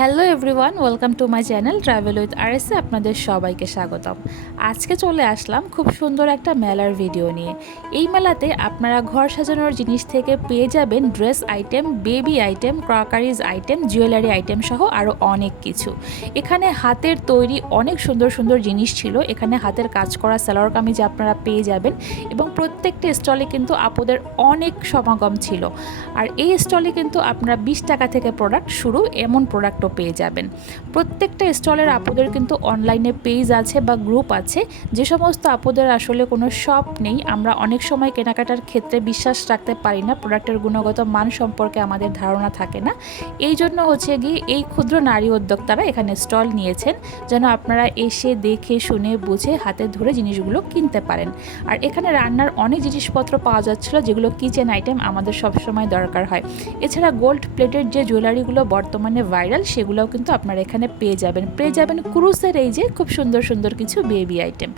Hello everyone, welcome to my channel travel with আরএসে। আপনাদের সবাইকে স্বাগতম। আজকে চলে আসলাম খুব সুন্দর একটা মেলার ভিডিও নিয়ে। এই মেলাতে আপনারা ঘর সাজানোর জিনিস থেকে পেয়ে যাবেন dress item, baby item, crockeries item, jewellery item সহ আরও অনেক কিছু। এখানে হাতের তৈরি অনেক সুন্দর সুন্দর জিনিস ছিল। এখানে হাতের কাজ করা সালোয়ার কামিজ আপনারা পেয়ে যাবেন এবং প্রত্যেকটা স্টলে কিন্তু আপুদের অনেক সমাগম ছিল। আর এই স্টলে কিন্তু আপনারা 20 টাকা থেকে প্রোডাক্ট শুরু, এমন প্রোডাক্টও পেয়ে যাবেন। প্রত্যেকটা স্টলের আপুদের কিন্তু অনলাইনে পেজ আছে বা গ্রুপ আছে। যে সমস্ত আপুদের আসলে কোনো শপ নেই, আমরা অনেক সময় কেনাকাটার ক্ষেত্রে বিশ্বাস রাখতে পারি না, প্রোডাক্টের গুণগত মান সম্পর্কে আমাদের ধারণা থাকে না। এই জন্য হচ্ছে গিয়ে এই ক্ষুদ্র নারী উদ্যোক্তারা এখানে স্টল নিয়েছেন যেন আপনারা এসে দেখে শুনে বুঝে হাতে ধরে জিনিসগুলো কিনতে পারেন। আর এখানে রান্নার অনেক জিনিসপত্র পাওয়া যাচ্ছিল যেগুলো কিচেন আইটেম আমাদের সবসময় দরকার হয়। এছাড়া গোল্ড প্লেটের যে জুয়েলারিগুলো বর্তমানে ভাইরাল সেগুলোও কিন্তু আপনারা এখানে পেয়ে যাবেন ক্রুসের এই যে খুব সুন্দর সুন্দর কিছু বেবি আইটেম।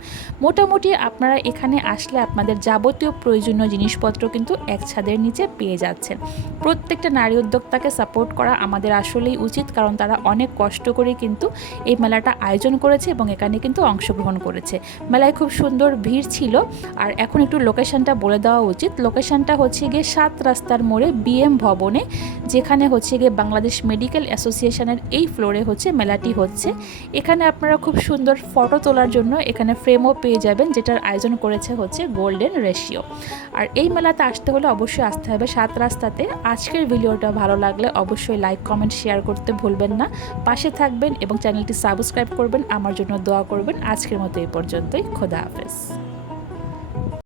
মোটামুটি আপনারা এখানে আসলে আপনাদের যাবতীয় প্রয়োজনীয় জিনিসপত্র কিন্তু এক ছাদের নিচে পেয়ে যাচ্ছেন। প্রত্যেকটা নারী উদ্যোক্তাকে সাপোর্ট করা আমাদের আসলেই উচিত, কারণ তারা অনেক কষ্ট করে কিন্তু এই মেলাটা আয়োজন করেছে এবং এখানে কিন্তু অংশগ্রহণ করেছে। মেলায় খুব সুন্দর ভিড় ছিল। আর এখন একটু লোকেশনটা বলে দেওয়া উচিত। লোকেশনটা হচ্ছে গিয়ে 7 রাস্তার মোড়ে বিএম ভবনে, যেখানে হচ্ছে গিয়ে বাংলাদেশ মেডিকেল অ্যাসোসিয়েশনের এই ফ্লোরে হচ্ছে মেলাটি হচ্ছে। এখানে আপনারা খুব সুন্দর ফটো তোলার জন্য এখানে ফ্রেমও পেয়ে যাবেন, যেটার আয়োজন করেছে হচ্ছে গোল্ডেন রেশিও। আর এই মেলাতে আসতে হলে অবশ্যই আসতে হবে 7 রাস্তাতে। আজকের ভিডিওটা ভালো লাগলে অবশ্যই লাইক, কমেন্ট, শেয়ার করতে ভুলবেন না। পাশে থাকবেন এবং চ্যানেলটি সাবস্ক্রাইব করবেন, আমার জন্য দোয়া করবেন। আজকের মতো এই পর্যন্তই। খোদা হাফেজ।